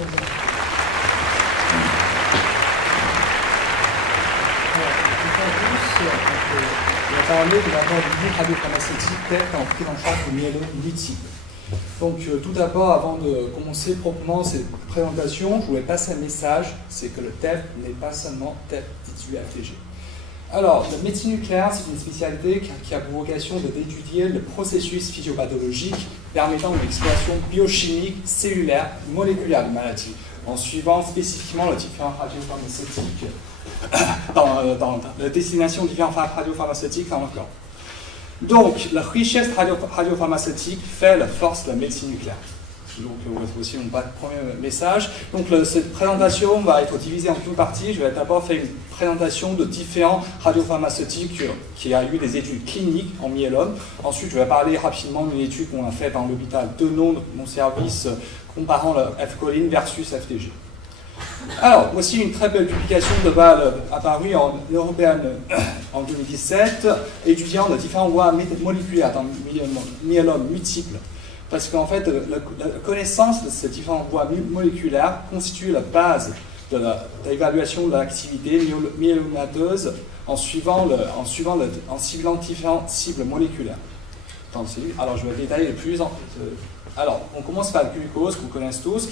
On va parler de l'abord du radiopharmaceutique TEP en prise en charge de myélome multiple. Donc tout d'abord, avant de commencer proprement cette présentation, je voulais passer un message, c'est que le TEP n'est pas seulement TEP 18-FTG. Alors, la médecine nucléaire, c'est une spécialité qui a pour vocation d'étudier le processus physiopathologique permettant une exploration biochimique, cellulaire, moléculaire de maladies, en suivant spécifiquement les différents radiopharmaceutiques dans la destination des différents radiopharmaceutiques dans le corps. Donc, la richesse radiopharmaceutique fait la force de la médecine nucléaire. Donc, aussi mon premier message. Donc, cette présentation va être divisée en deux parties. Je vais d'abord faire une présentation de différents radiopharmaceutiques qui a eu des études cliniques en myélome. Ensuite, je vais parler rapidement d'une étude qu'on a faite dans l'hôpital Denon, mon service, comparant le F-choline versus FTG. Alors, voici une très belle publication de Bâle apparue en européenne en 2017, étudiant les différentes voies moléculaires dans le myélome multiple. Parce qu'en fait, la connaissance de ces différentes voies moléculaires constitue la base de l'évaluation de l'activité myélomateuse en ciblant différentes cibles moléculaires. Alors, je vais détailler le plus. Alors, on commence par le glucose, qu'on connaît tous,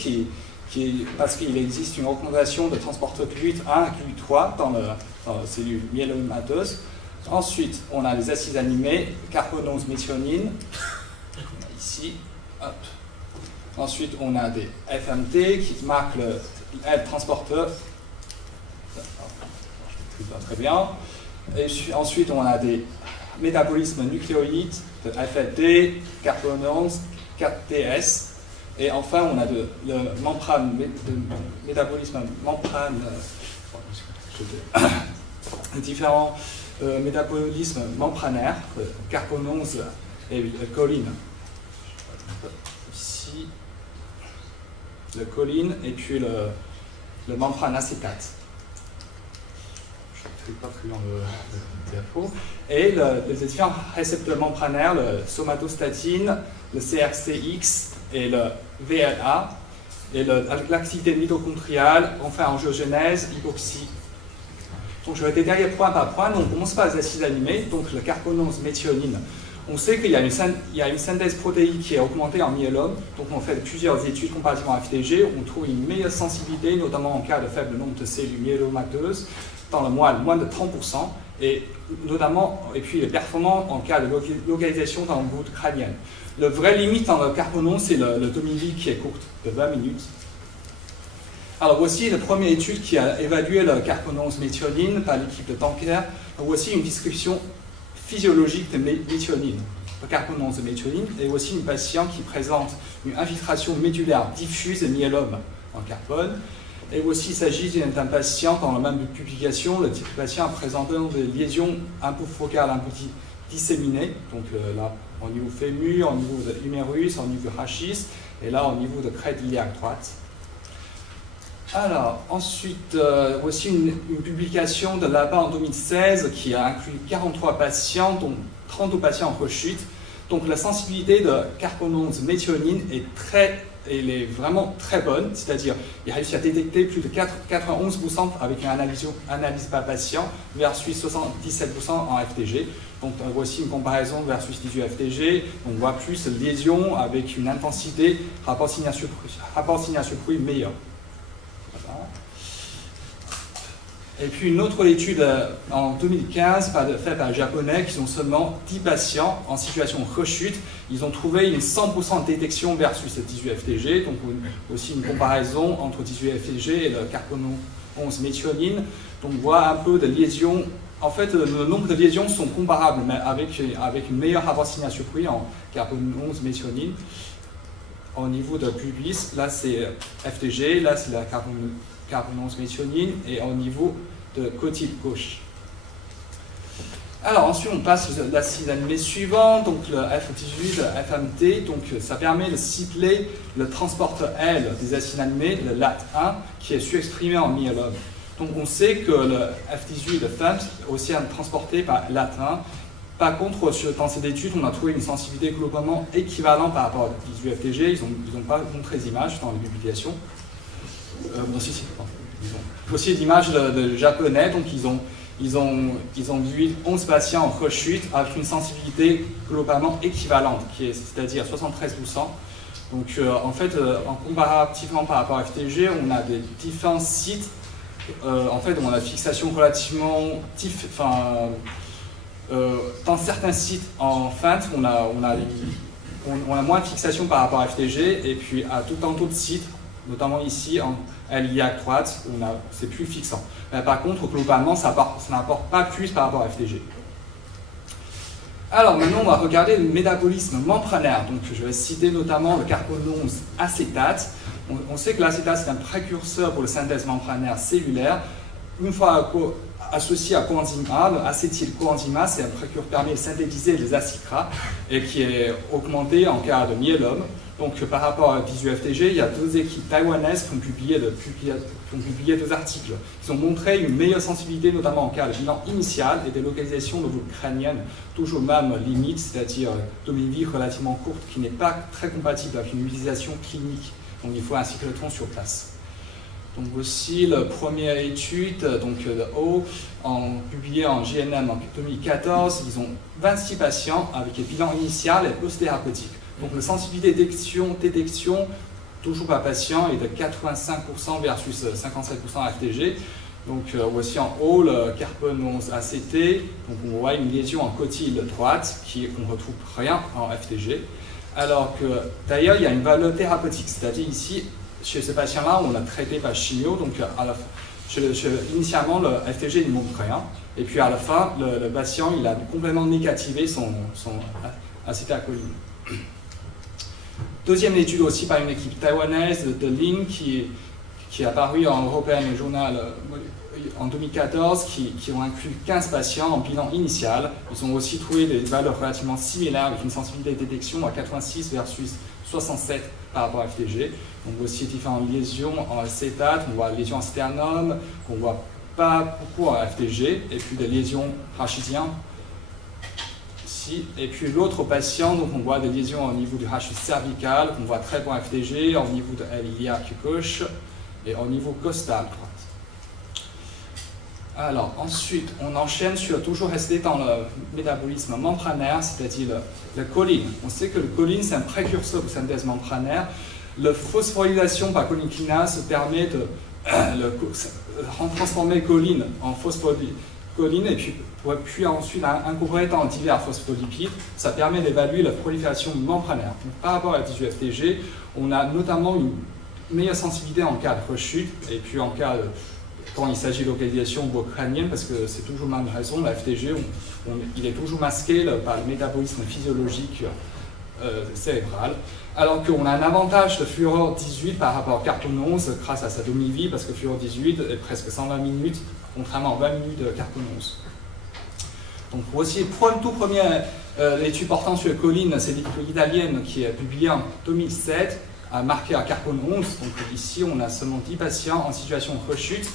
parce qu'il existe une recommandation de transporteur GLUT1 et GLUT3 dans la cellule myélomateuse. Ensuite, on a les acides aminés, carbonose, méthionine, ici. Hop. Ensuite, on a des FMT qui marquent le transporteur. Pas très bien. Et ensuite, on a des métabolismes nucléoïdes de FLT, carbonose, 4TS. Et enfin, on a le métabolisme membrane, différents métabolismes membranaires, carbonose et choline. Ici, le choline et puis le membrane acétate. Je ne fais pas plus dans le diapo. Et les différents récepteurs membranaires, le somatostatine, le CRCX et le VLA, et l'activité mitochondriale, enfin angiogenèse, hypoxie. Donc je vais détailler point par point. Donc on commence par les acides aminés, donc le carbonose méthionine. On sait qu'il y a une synthèse protéique qui est augmentée en myélome, donc on fait plusieurs études comparativement à FTG, on trouve une meilleure sensibilité, notamment en cas de faible nombre de cellules myélomateuses, dans le moins de 30%, et puis les performants en cas de localisation dans le voûte crânienne. Le vrai limite dans le carbonose, c'est le demi-vie qui est courte, de 20 minutes. Alors voici la première étude qui a évalué le carbonose méthionine par l'équipe de Tanker. Voici une description physiologique de méthionine, le carbonose de méthionine, et aussi une patiente qui présente une infiltration médulaire diffuse de myélome en carbone. Et aussi, il s'agit d'un patient dans la même publication, le patient présentant des lésions hypofocales disséminées, donc là, au niveau fémur, au niveau de l'humérus, au niveau rachis, et là, au niveau de crête iliaque droite. Alors, ensuite, voici une publication de là-bas en 2016 qui a inclus 43 patients, dont 32 patients en rechute. Donc, la sensibilité de carbonose méthionine elle est vraiment très bonne, c'est-à-dire il a réussi à détecter plus de 91% avec une analyse par patient versus 77% en FTG. Donc voici une comparaison versus 18 FTG. On voit plus de lésions avec une intensité rapport signal-sur-bruit meilleur. Voilà. Et puis une autre étude en 2015 faite par un japonais qui ont seulement 10 patients en situation de rechute. Ils ont trouvé une 100% de détection versus le 18 FTG, donc aussi une comparaison entre 18 FTG et le carbonose méthionine. Donc on voit un peu de lésions. En fait, le nombre de lésions sont comparables, mais avec une meilleure rapport signal-sur-bruit en carbonose méthionine. Au niveau de pubis, là c'est FTG, là c'est la carbonose méthionine, et au niveau de côté gauche. Alors ensuite on passe à l'acide aminé suivant, donc le F18, le FMT, donc ça permet de cibler le transporteur L des acides aminés, le LAT1, qui est surexprimé en myélome. Donc on sait que le F18, le FMT, est aussi transporté par LAT1. Par contre, dans cette étude, on a trouvé une sensibilité globalement équivalente par rapport à 18 FTG. Ils n'ont pas montré les images dans les publications. Aussi d'image de japonais, donc ils ont vu 11 patients en rechute avec une sensibilité globalement équivalente, c'est-à-dire 73%. Donc en fait, en comparativement par rapport à FTG, on a des différents sites. En fait, on a une fixation relativement... dans certains sites en feinte, on a moins de fixation par rapport à FTG, et puis dans d'autres sites, notamment ici, en iliaque droite, c'est plus fixant. Mais par contre, globalement, ça n'apporte pas plus par rapport à FTG. Alors maintenant, on va regarder le métabolisme membranaire. Donc je vais citer notamment le carbonose acétate. On sait que l'acétate, c'est un précurseur pour la synthèse membranaire cellulaire. Une fois associé à coenzyme A, l'acétyl-coenzyme A, c'est un précurseur qui permet de synthétiser les acides gras et qui est augmenté en cas de myélome. Donc par rapport à 18-FTG, il y a deux équipes taïwanaises qui ont publié deux articles. Ils ont montré une meilleure sensibilité, notamment en cas de bilan initial et des localisations de boucles crâniennes, toujours même limite, c'est-à-dire demi-vie relativement courte, qui n'est pas très compatible avec une utilisation clinique. Donc il faut un cyclotron sur place. Donc aussi, la première étude, donc de Haut, publiée en JNM en 2014, ils ont 26 patients avec un bilan initial et post-thérapeutique. Donc la sensibilité détection, toujours par patient, est de 85% versus 57% FTG. Donc voici en haut le carbonose ACT. Donc on voit une lésion en cotyle droite qu'on ne retrouve rien en FTG. Alors que d'ailleurs il y a une valeur thérapeutique, c'est-à-dire ici, chez ce patient-là, on l'a traité par chimio, donc initialement le FTG ne montre rien, et puis à la fin, le patient il a complètement négativé son acétylcholine. Deuxième étude aussi par une équipe taïwanaise de Lin qui est apparue en European Journal en 2014, qui ont inclus 15 patients en bilan initial. Ils ont aussi trouvé des valeurs relativement similaires avec une sensibilité de détection à 86 versus 67 par rapport à FTG. On voit aussi différentes lésions en acétate, on voit lésions en sternum, qu'on ne voit pas beaucoup en FTG, et puis des lésions rachidiennes. Et puis l'autre patient, donc on voit des lésions au niveau du rachis cervical, qu'on voit très bon FTG, au niveau de l'iliaque gauche et au niveau costal droite. Alors ensuite, on enchaîne sur toujours rester dans le métabolisme membranaire, c'est-à-dire la choline. On sait que le choline, c'est un précurseur de synthèse membranaire. La phosphorylation par choline kinase permet de transformer choline en phosphocholine et puis ensuite incorporer dans divers phospholipides. Ça permet d'évaluer la prolifération membranaire. Donc, par rapport à 18-FTG, on a notamment une meilleure sensibilité en cas de rechute et puis en cas de quand il s'agit de localisation crânienne, parce que c'est toujours la même raison, la FTG, il est toujours masqué par le métabolisme physiologique cérébral, alors qu'on a un avantage de fluor 18 par rapport au cartonose grâce à sa demi-vie, parce que fluor 18 est presque 120 minutes, contrairement aux 20 minutes de cartonose. Donc voici tout première étude portant sur la choline, c'est l'étude italienne qui est publiée en 2007, marquée à carbone 11. Donc ici, on a seulement 10 patients en situation de rechute.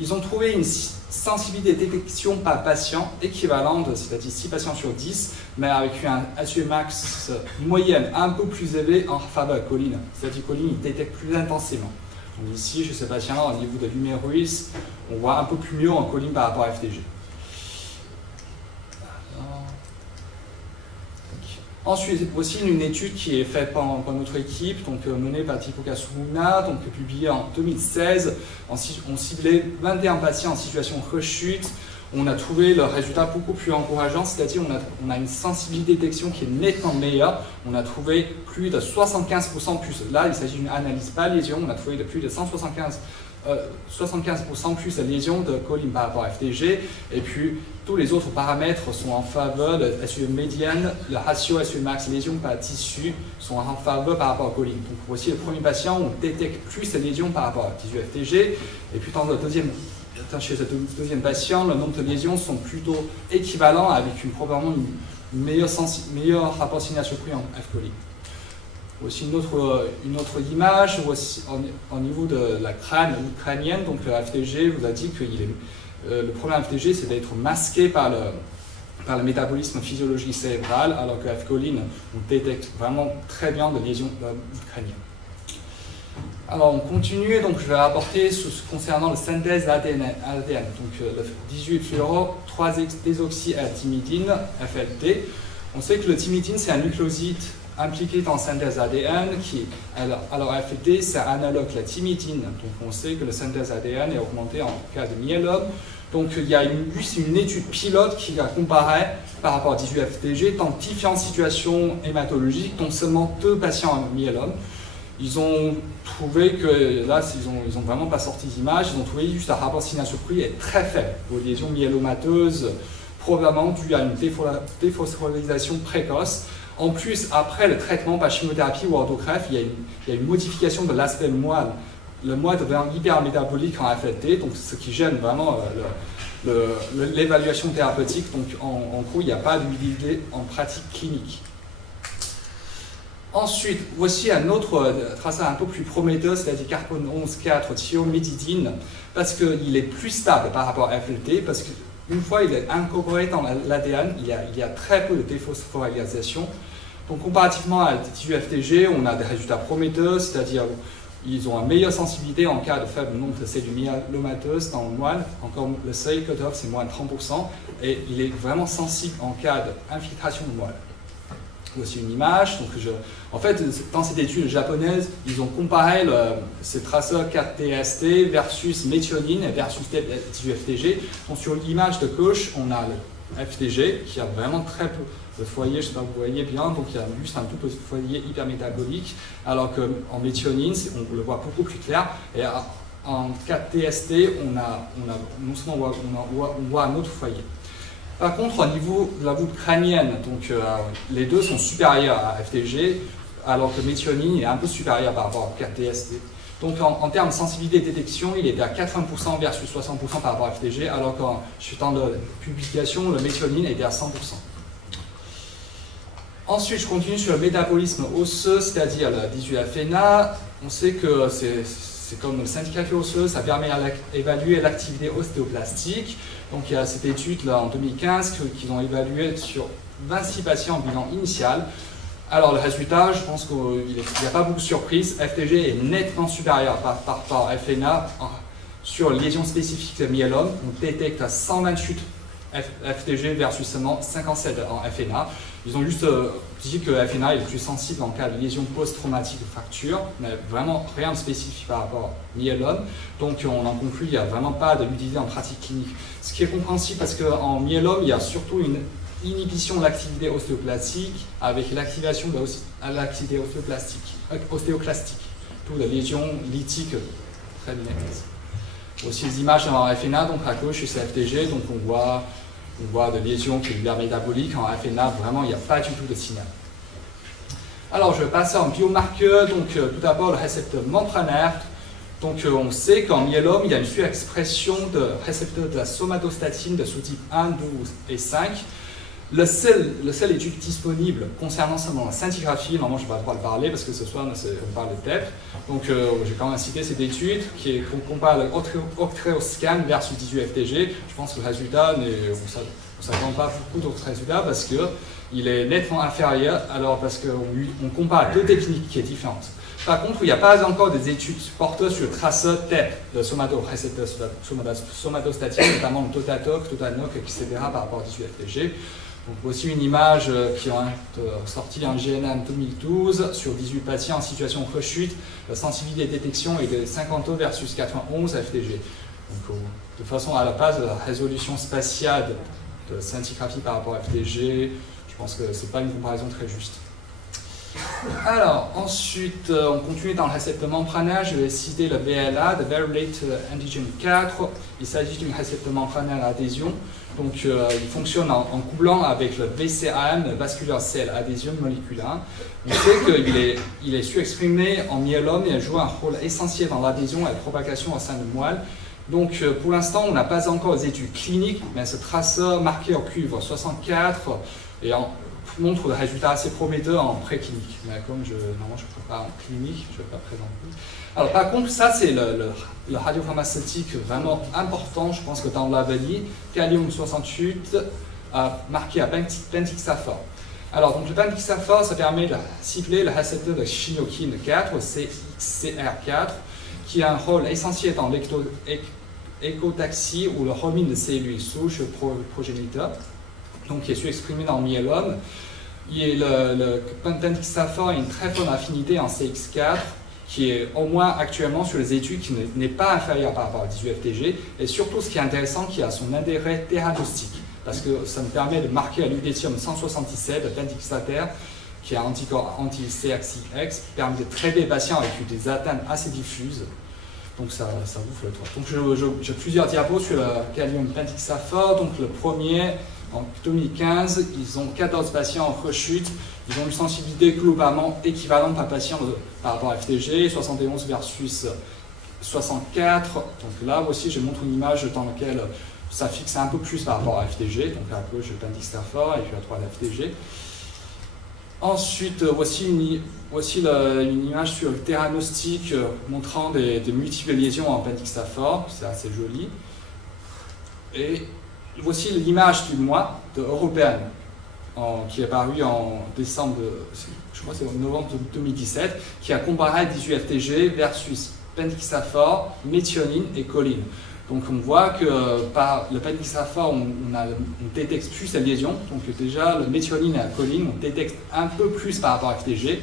Ils ont trouvé une sensibilité de détection par patient équivalente, c'est-à-dire 6 patients sur 10, mais avec un SUV max moyenne un peu plus élevé en faveur de choline. C'est-à-dire que choline il détecte plus intensément. Donc ici, chez ce patient-là, au niveau de l'humérus, on voit un peu plus mieux en choline par rapport à FTG. Ensuite, aussi une étude qui est faite par notre équipe, donc menée par Tipo Kasumuna, donc publiée en 2016. On ciblait 21 patients en situation de rechute. On a trouvé le résultat beaucoup plus encourageant, c'est-à-dire on a une sensibilité de détection qui est nettement meilleure. On a trouvé plus de 75% plus. Là, il s'agit d'une analyse pas lésion. On a trouvé de plus de 75% plus de lésions de choline par rapport à FTG. Et puis, tous les autres paramètres sont en faveur de SUV médiane. Le ratio SUV max lésion par tissu sont en faveur par rapport à choline. Donc, voici le premier patient, on détecte plus de lésions par rapport à tissu FTG. Et puis, chez ce deuxième patient, le nombre de lésions sont plutôt équivalents avec probablement une meilleure rapport signal-prix en F-choline. Voici une autre image, voici au niveau de la crânienne, donc le FTG vous a dit que le problème FTG c'est d'être masqué par le métabolisme physiologique cérébral, alors que F-choline on détecte vraiment très bien des lésions crâniennes. Alors on continue, donc je vais rapporter concernant le synthèse d'ADN. Donc le 18-fluoro-3-désoxythymidine, FLT. On sait que le thymidine c'est un nucléoside impliqué dans la synthèse d'ADN. Alors FLT c'est un analogue de la thymidine. Donc on sait que la synthèse d'ADN est augmentée en cas de myélome. Donc il y a une étude pilote qui a comparé par rapport à 18-FTG dans différentes situations hématologiques, dont seulement 2 patients en myélome. Ils ont trouvé que, là, ils ont vraiment pas sorti d'image, ils ont trouvé juste un rapport signal-surpris est très faible aux lésions myélomateuses, probablement dû à une déphosphorylation précoce. En plus, après le traitement par chimiothérapie ou autogreffe, il y a une modification de l'aspect moelle. Le moelle devient hypermétabolique en FLT, donc ce qui gêne vraiment l'évaluation thérapeutique. Donc en gros, il n'y a pas d'utilité en pratique clinique. Ensuite, voici un autre tracé un peu plus prometteur, c'est-à-dire carbone 11,4 thiomédidine, parce qu'il est plus stable par rapport à FLT, parce qu'une fois il est incorporé dans l'ADN, il y a très peu de déphosphorylation. Donc comparativement à 18-FTG, on a des résultats prometteurs, c'est-à-dire ils ont une meilleure sensibilité en cas de faible nombre de cellules myélomateuses dans le moelle. Encore le seuil cutoff c'est moins de 30%, et il est vraiment sensible en cas d'infiltration de moelle. Voici une image. Donc en fait, dans cette étude japonaise, ils ont comparé ces traceurs 4TST versus méthionine et versus 18-FTG. Donc sur l'image de gauche, on a le FTG qui a vraiment très peu de foyer, je ne sais pas si vous voyez bien, donc il y a juste un tout petit foyer hypermétabolique, alors qu'en méthionine, on le voit beaucoup plus clair. Et en 4TST, non seulement on voit un autre foyer. Par contre, au niveau de la voûte crânienne, donc, les deux sont supérieurs à FTG, alors que méthionine est un peu supérieur par rapport à 4TST. Donc en termes de sensibilité de détection, il était à 80% versus 60% par rapport à FTG, alors qu'en dans la publication, le méthionine était à 100%. Ensuite, je continue sur le métabolisme osseux, c'est-à-dire le 18-FNA. On sait que c'est comme le scintigraphie osseuse, ça permet d'évaluer l'activité ostéoplastique. Donc il y a cette étude là en 2015 qu'ils ont évaluée sur 26 patients en bilan initial. Alors le résultat, je pense qu'il n'y a pas beaucoup de surprises. FTG est nettement supérieur par rapport à FNA sur lésions spécifiques de myélome. On détecte à 128 FTG versus seulement 57 en FNA. Ils ont juste dit que FNA est plus sensible en cas de lésion post-traumatique de fracture, mais vraiment rien de spécifique par rapport à myélome. Donc on en conclut qu'il n'y a vraiment pas d'utilité en pratique clinique. Ce qui est compréhensible parce qu'en myélome, il y a surtout une inhibition de l'activité ostéoplastique avec l'activation de l'activité ostéoclastique, d'où la lésion lithique très nettes. Aussi les images en FNA, donc à gauche c'est FTG, donc on voit des lésions qui sont hypermétaboliques. En FNA, vraiment, il n'y a pas du tout de signal. Alors, je vais passer en biomarqueur. Donc, tout d'abord, le récepteur membranaire. Donc, on sait qu'en myélome, il y a une surexpression de récepteurs de la somatostatine de sous-type 1, 12 et 5. Le seul étude disponible concernant seulement la scintigraphie, normalement je n'ai pas le droit de parler parce que ce soir on parle de TEP, donc j'ai quand même cité cette étude qu'on compare le Octreoscan versus 18-FTG. Je pense que le résultat, on ne s'attend pas beaucoup d'autres résultats parce qu'il est nettement inférieur, alors parce qu'on compare deux techniques qui sont différentes. Par contre, il n'y a pas encore des études porteuses sur le traceur TEP de somatorécepteurs somatostatine, notamment le Totatoc, etc. par rapport à 18-FTG. Donc voici une image qui est sortie en GNM 2012 sur 18 patients en situation de rechute. La sensibilité de détection est de 50 versus 91 FTG. Donc de façon à la base de la résolution spatiale de scintigraphie par rapport à FTG, je pense que ce n'est pas une comparaison très juste. Alors, ensuite, on continue dans le récepteur membranaire. Je vais citer le VLA, the Very Late Antigen 4. Il s'agit d'un récepteur membranaire à adhésion. Donc, il fonctionne en couplant avec le VCAM, le Vascular Cell Adhesion Molecular. On sait qu'il est surexprimé en myélome et joue un rôle essentiel dans l'adhésion et la propagation au sein de moelle. Donc, pour l'instant, on n'a pas encore des études cliniques, mais ce traceur marqué en cuivre 64 et montre des résultats assez prometteurs en préclinique. Mais comme normalement je ne peux pas en clinique, je ne vais pas présenter. Alors par contre, ça c'est le radiopharmaceutique vraiment important, je pense que dans l'avenir, Gallium 68 marqué à pentixafor. Alors, donc, le Pentixafor, ça permet de cibler le récepteur de chynokine 4, CR4, qui a un rôle essentiel dans l'écotaxie ou le homing de cellules souches progéniteurs, donc qui est surexprimé dans le myélome. Le Pentixafor a une très bonne affinité en CX4, qui est au moins actuellement sur les études qui n'est pas inférieur par rapport à 18-FTG, et surtout ce qui est intéressant, qui a son intérêt thérapeutique, parce que ça me permet de marquer à lutetium 177, le pentixater, qui est un anticorps anti-CXX, qui permet de traiter les patients avec des atteintes assez diffuses. Donc ça bouffe le toit. Donc j'ai plusieurs diapos sur le Kalium Pentixafor. Donc le premier, en 2015, ils ont 14 patients en rechute. Ils ont une sensibilité globalement équivalente par patient par rapport à FTG, 71 versus 64. Donc là aussi, je montre une image dans laquelle ça fixe un peu plus par rapport à FTG. Donc à gauche, le Pentixafor et puis à droite, la FTG. Ensuite, voici une image sur le theranostic montrant des multiples lésions en Pentixafor. C'est assez joli. Et voici l'image du mois européenne qui est apparue en décembre, je crois que c'est en novembre 2017, qui a comparé 18-FTG versus Pentixafor, méthionine et choline. Donc on voit que par le Pentixafor, on détecte plus la lésion. Donc déjà, le méthionine et la choline, on détecte un peu plus par rapport à FTG,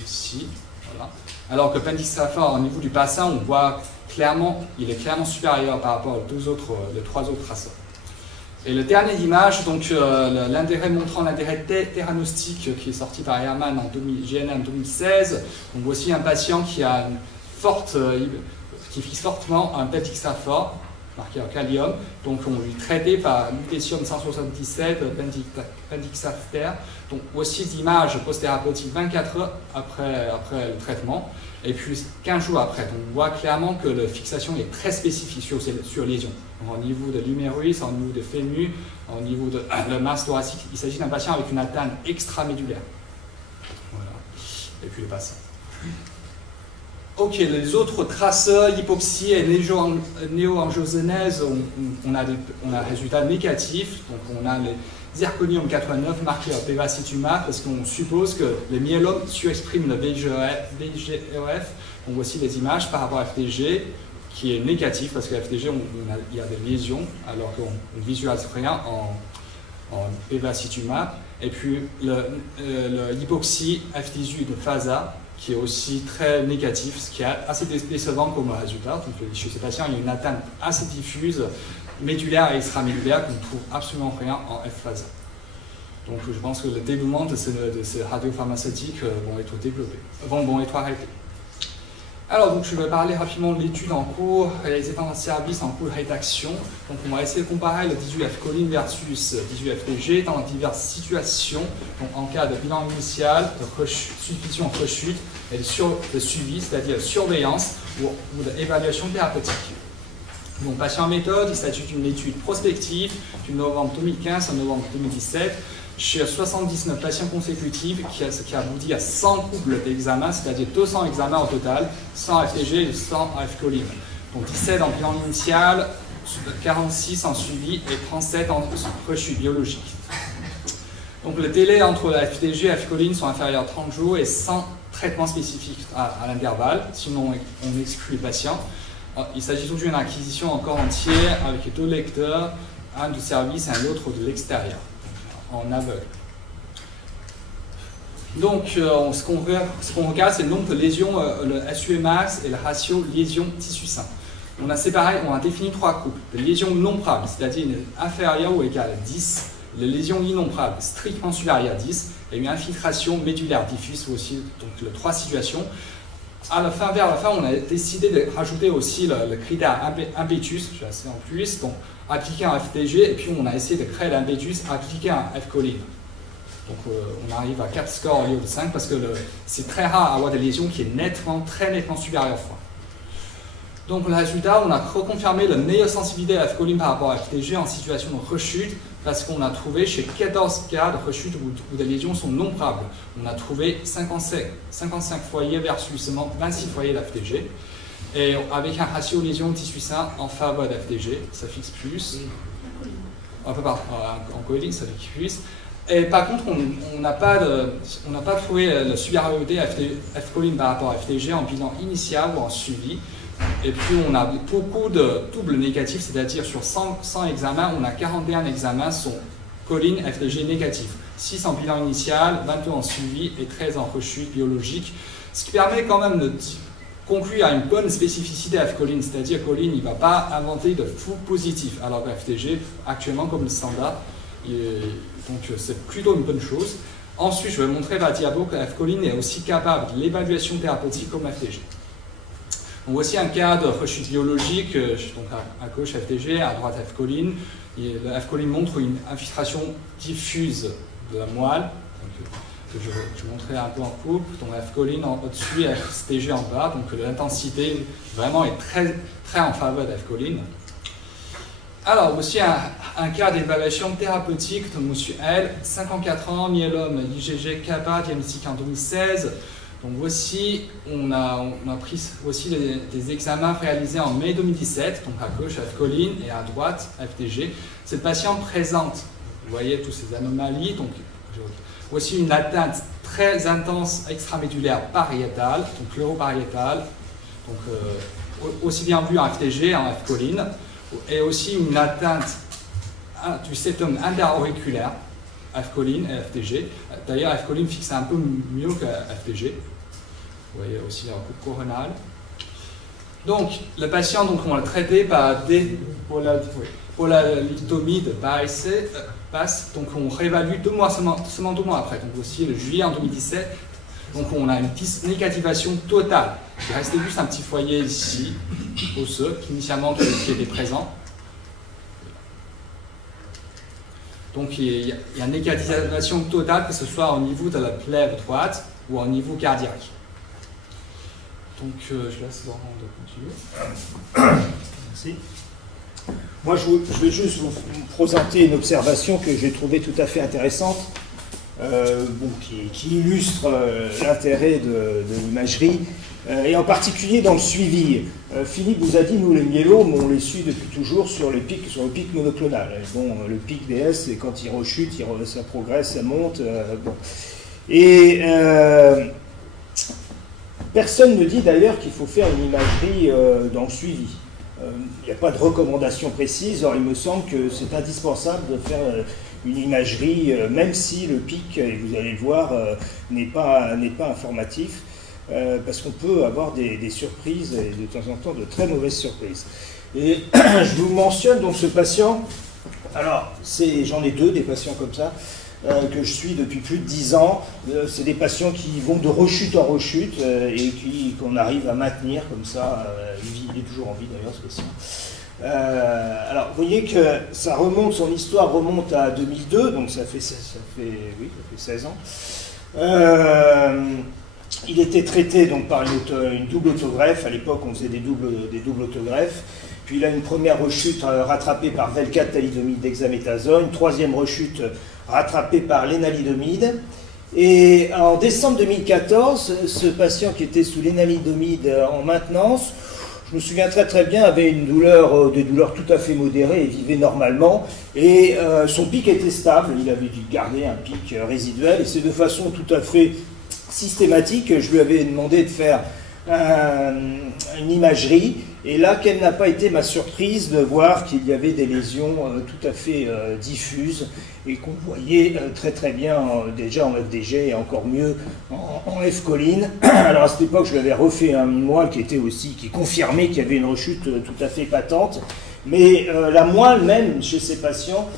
ici, voilà. Alors que le Pentixafor, au niveau du bassin, on voit clairement, il est clairement supérieur par rapport aux les trois autres traceurs. Et le dernier image, donc l'intérêt montrant l'intérêt theranostique qui est sorti par Herman en GNM 2016. Donc voici un patient qui a une forte qui fixe fortement un Pentixafor, marqué en Kalium. Donc on lui traitait par lutetium 177, Pentixafer. Donc voici l'image post-thérapeutique 24 heures après le traitement, et puis 15 jours après. Donc on voit clairement que la fixation est très spécifique sur lésion. Donc, au niveau de l'humérus, au niveau des fémurs, au niveau de la masse thoracique, il s'agit d'un patient avec une atteinte extramédulaire. Voilà. Et puis le patient. Ok, les autres traceurs, hypoxie et néoangiogénèse, on a un résultat négatif. Donc on a les zirconium 89 marqués au bevacizumab parce qu'on suppose que les myélomes surexpriment le VEGF. Donc voici les images par rapport à FTG qui est négatif parce qu'à FTG il y a des lésions alors qu'on ne visualise rien en bevacizumab. Et puis l'hypoxie F18 de FASA qui est aussi très négatif, ce qui est assez décevant comme résultat. Donc, chez ces patients, il y a une atteinte assez diffuse, médulaire et extramédulaire, qu'on ne trouve absolument rien en F-phase. Donc je pense que le développement de ces radiopharmaceutiques vont être arrêtés. Alors, donc, je vais parler rapidement de l'étude en cours, réalisée dans un service en cours de rédaction. Donc, on va essayer de comparer le 18F-choline versus 18FTG dans diverses situations. Donc, en cas de bilan initial, de suspicion de rechute et de suivi, c'est-à-dire surveillance ou d'évaluation thérapeutique. Donc, patient méthode, il s'agit d'une étude prospective du novembre 2015 au novembre 2017. Chez 79 patients consécutifs qui aboutit à 100 couples d'examens, c'est-à-dire 200 examens au total, 100 FTG et 100 F-choline. Donc 17 en bilan initial, 46 en suivi et 37 en rechute biologique. Donc le délai entre la FTG et F-choline sont inférieurs à 30 jours et sans traitement spécifique à l'intervalle, sinon on exclut le patient. Il s'agit toujours d'une acquisition en corps entier avec 2 lecteurs, un du service et un autre de l'extérieur, en aveugle. Donc, ce qu'on regarde, c'est le nombre de lésions, le SUMax et le ratio lésion-tissu sain. On a défini 3 couples. Les lésions non probables, c'est-à-dire inférieures ou égales à 10. Les lésions innombrables, strictement supérieures à 10. Et une infiltration médulaire diffuse aussi, donc les 3 situations. Vers la fin, on a décidé de rajouter aussi le critère impétus, je vais assez en plus, donc appliquer un FTG, et puis on a essayé de créer l'impétus, appliquer un F-choline. Donc on arrive à 4 scores au lieu de 5 parce que c'est très rare d'avoir des lésions qui est très nettement supérieures à 3. Donc le résultat, on a reconfirmé la meilleure sensibilité à F-choline par rapport à FTG en situation de rechute parce qu'on a trouvé chez 14 cas de rechute où des lésions sont non probables. On a trouvé 55 foyers versus seulement 26 foyers d'FTG. Et avec un ratio lésion-tissu sain en faveur d'FTG, ça fixe plus. En choline, ça fixe plus. Et par contre, on n'a pas trouvé la supériorité F-choline par rapport à FDG en bilan initial ou en suivi. Et puis on a beaucoup de doubles négatifs, c'est-à-dire sur 100 examens, on a 41 examens sont choline FDG négatifs. 6 en bilan initial, 22 en suivi et 13 en rechute biologique. Ce qui permet quand même de conclure à une bonne spécificité F-choline, c'est-à-dire choline il ne va pas inventer de faux positifs, alors que FDG, actuellement comme le standard, donc c'est plutôt une bonne chose. Ensuite, je vais montrer par diapo que F-choline est aussi capable de l'évaluation thérapeutique comme FDG. Donc voici un cas de rechute biologique, donc à gauche FDG, à droite F-choline. Le F-choline montre une infiltration diffuse de la moelle, que je montrerai un peu en coupe. Donc F-choline au-dessus et FDG en bas, donc l'intensité vraiment est très, très en faveur de F-choline. Alors, aussi un cas d'évaluation thérapeutique de M. L, 54 ans, myélome IgG kappa, diagnostic en 2016. Donc voici, on a pris aussi des examens réalisés en mai 2017, donc à gauche F-choline et à droite FDG. Cette patiente présente, vous voyez toutes ces anomalies, donc voici une atteinte très intense extramédulaire pariétale, donc pleuropariétale, donc aussi bien vu en FDG, en F-choline, et aussi une atteinte du septum interauriculaire, F-choline et FDG. D'ailleurs, F-choline fixe un peu mieux que FDG. Vous voyez aussi la coupe coronale. Donc, le patient, donc, on l'a traité par des polalitomie de passe. Donc, on réévalue seulement 2 mois après. Donc, aussi le juillet en 2017. Donc, on a une négativation totale. Il restait juste un petit foyer ici, osseux, initialement qui était présent. Donc il y a une négativation totale, que ce soit au niveau de la plèvre droite ou au niveau cardiaque. Donc je laisse Laurent de continuer. Merci. Moi je vais juste vous présenter une observation que j'ai trouvée tout à fait intéressante, qui illustre l'intérêt de l'imagerie, et en particulier dans le suivi. Philippe vous a dit, nous les myélomes, on les suit depuis toujours sur le pic monoclonal. Bon, le pic DS, c'est quand il rechute, ça progresse, ça monte. Bon. Et personne ne dit d'ailleurs qu'il faut faire une imagerie dans le suivi. Il n'y a pas de recommandation précise, or il me semble que c'est indispensable de faire une imagerie, même si le pic, et vous allez le voir, n'est pas informatif. Parce qu'on peut avoir des surprises, et de temps en temps de très mauvaises surprises. Et je vous mentionne donc ce patient, alors j'en ai 2 des patients comme ça, que je suis depuis plus de 10 ans. C'est des patients qui vont de rechute en rechute et qu'on arrive à maintenir comme ça. Il est toujours en vie d'ailleurs ce patient. Alors vous voyez que ça remonte, son histoire remonte à 2002, donc ça fait 16 ans. Il était traité donc, par une double autogreffe. À l'époque, on faisait des doubles autogreffes. Puis il a une première rechute rattrapée par Velcade thalidomide dexaméthasone, une troisième rechute rattrapée par l'énalidomide. Et en décembre 2014, ce patient qui était sous l'énalidomide en maintenance, je me souviens très très bien, avait des douleurs tout à fait modérées et vivait normalement. Et son pic était stable, il avait dû garder un pic résiduel. Et c'est de façon tout à fait systématique, je lui avais demandé de faire une imagerie, et là, quelle n'a pas été ma surprise de voir qu'il y avait des lésions tout à fait diffuses, et qu'on voyait très très bien déjà en FDG, et encore mieux en F-choline. Alors à cette époque, je lui avais refait un moelle qui confirmait qu'il y avait une rechute tout à fait patente, mais la moelle même, chez ces patients,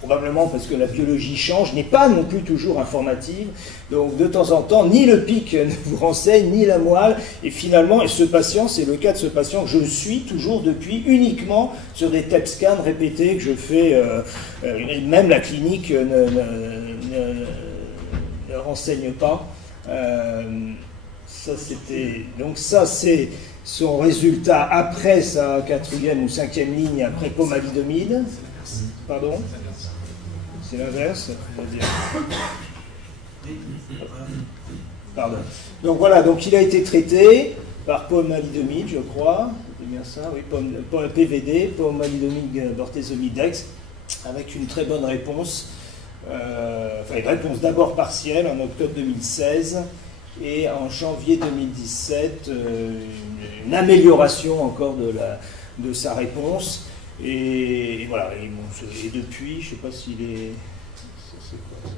probablement parce que la biologie change, n'est pas non plus toujours informative. Donc de temps en temps, ni le pic ne vous renseigne, ni la moelle. Et finalement, ce patient, c'est le cas de ce patient que je suis toujours depuis uniquement sur des TEP scans répétés que je fais. Et même la clinique ne renseigne pas. Donc ça, c'est son résultat après sa 4e ou 5e ligne, après pomalidomide. Pardon ? C'est l'inverse, pardon. Donc voilà, donc il a été traité par pomalidomide, je crois, c'est bien ça, oui, PVD, pomalidomide bortezomib dex, avec une très bonne réponse. enfin une réponse d'abord partielle en octobre 2016 et en janvier 2017 une amélioration encore de sa réponse. Et voilà, et depuis, je ne sais pas s'il est... C'est quoi ça ?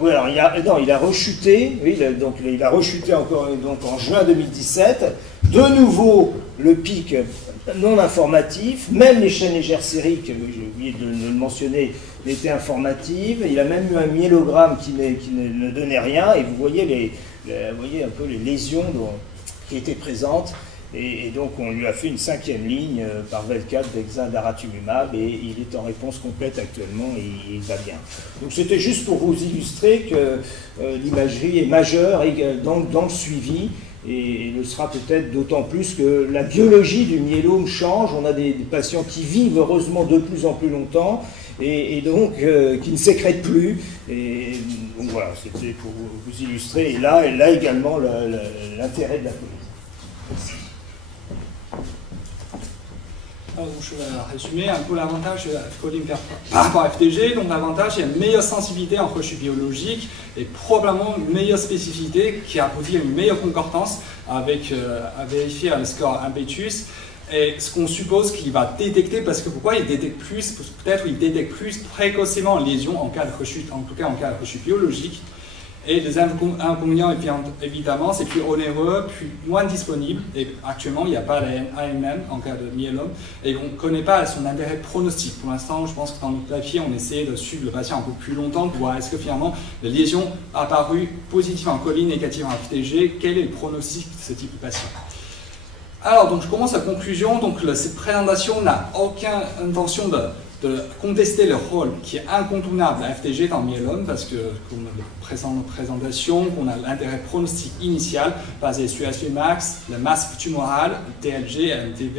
Oui, alors il a rechuté, oui, il a rechuté encore donc, en juin 2017. De nouveau, le pic non informatif, même les chaînes légères sériques, j'ai oublié de le mentionner, étaient informatives. Il a même eu un myélogramme qui ne donnait rien, et vous voyez, voyez un peu les lésions qui étaient présentes. Et donc on lui a fait une 5e ligne par Velcade, Dexa, Daratumumab, et il est en réponse complète actuellement et il va bien. Donc c'était juste pour vous illustrer que l'imagerie est majeure dans le suivi, et le sera peut-être d'autant plus que la biologie du myélome change. On a des patients qui vivent heureusement de plus en plus longtemps, et donc qui ne sécrètent plus. Et donc voilà, c'était pour vous illustrer, et là également l'intérêt de la police. Merci. Donc, je vais résumer un peu l'avantage de la choline par rapport à FDG. Donc l'avantage, il y a une meilleure sensibilité en rechute biologique et probablement une meilleure spécificité qui aboutit à une meilleure concordance à vérifier le score impetus. Et ce qu'on suppose qu'il va détecter, parce que pourquoi il détecte plus, peut-être il détecte plus précocement les lésions en cas de rechute, en tout cas en cas de rechute biologique. Et les inconvénients, évidemment, c'est plus onéreux, plus moins disponible. Et actuellement, il n'y a pas l'AMM en cas de myélome. Et on ne connaît pas son intérêt pronostique. Pour l'instant, je pense que dans notre papier, on essaie de suivre le patient un peu plus longtemps pour voir est-ce que finalement, les lésions apparues positives en choline, négatives en FDG, quel est le pronostic de ce type de patient. Alors, donc, je commence la conclusion. Donc, cette présentation n'a aucune intention de contester le rôle qui est incontournable à FDG dans le myélome, parce que, comme la présentation, on a l'intérêt pronostic initial basé sur SPmax, la masse tumorale, TLG, MTB,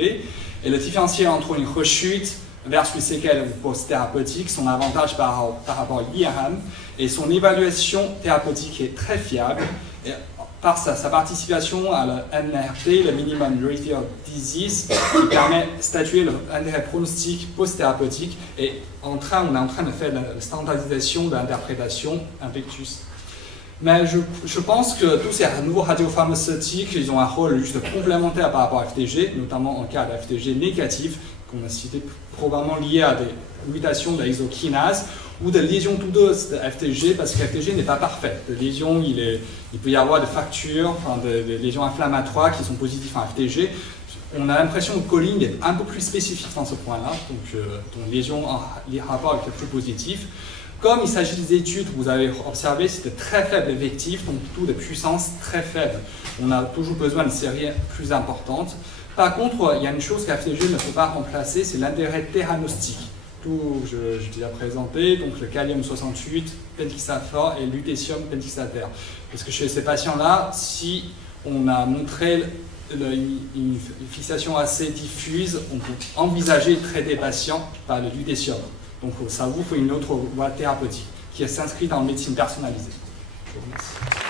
et le différentiel entre une rechute versus séquelles ou post-thérapeutique, son avantage par rapport à l'IRM, et son évaluation thérapeutique est très fiable. Et par sa participation à la MRT, le Minimum Rate of Disease, qui permet de statuer l'intérêt pronostic post-thérapeutique, et on est en train de faire la standardisation de l'interprétation impetus. Mais je pense que tous ces nouveaux radiopharmaceutiques, ils ont un rôle juste complémentaire par rapport à FDG, notamment en cas de FDG négatif, qu'on a cité, probablement lié à des mutations de l'exokinase, ou de lésions douteuses de FDG, parce que FDG n'est pas parfait. De lésions, il peut y avoir des fractures, enfin des lésions inflammatoires qui sont positives en FDG. On a l'impression que choline est un peu plus spécifique dans ce point-là, donc lésions en rapport avec le flux positif. Comme il s'agit des études, vous avez observé, c'est de très faibles effectifs, donc tout de puissance très faible. On a toujours besoin de séries plus importantes. Par contre, il y a une chose qu'FDG ne peut pas remplacer, c'est l'intérêt theranostique. Tout, je déjà présenté, donc le Kalium-68, pentixafor et lutécium pentixater. Parce que chez ces patients-là, si on a montré une fixation assez diffuse, on peut envisager de traiter les patients par le lutécium. Donc ça ouvre une autre voie thérapeutique qui s'inscrit dans la médecine personnalisée. Je vous remercie.